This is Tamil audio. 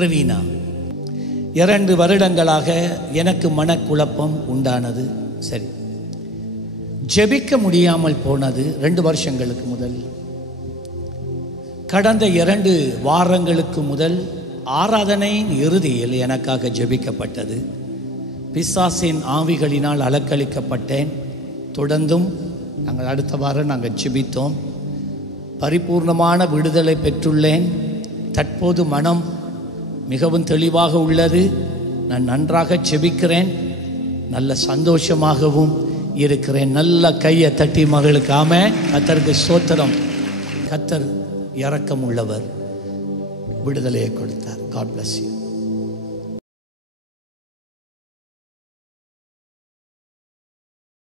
பிரவீனா. 2 வருடங்களாக எனக்கு மனக்குழப்பம் உண்டானது. சரி, ஜெபிக்க முடியாமல் போனது 2 வருஷங்களுக்கு முதல். கடந்த 2 வாரங்களுக்கு முதல் ஆராதனையின் இறுதியில் எனக்காக ஜெபிக்கப்பட்டது. பிசாசின் ஆவிகளினால் அலக்களிக்கப்பட்டேன். தொடர்ந்தும் அடுத்த வாரம் நாங்கள் ஜெபித்தோம். பரிபூர்ணமான விடுதலை பெற்றுள்ளேன். தற்போது மனம் மிகவும் தெளிவாக உள்ளது. நான் நன்றாக ஜெபிக்கிறேன். நல்ல சந்தோஷமாகவும் இருக்கிறேன். நல்ல கையை தட்டி மகளுக்கு ஆமென். கர்த்தருக்கு ஸ்தோத்திரம். கர்த்தர் இரக்கம் உள்ளவர், விடுதலையை கொடுத்தார். God bless you.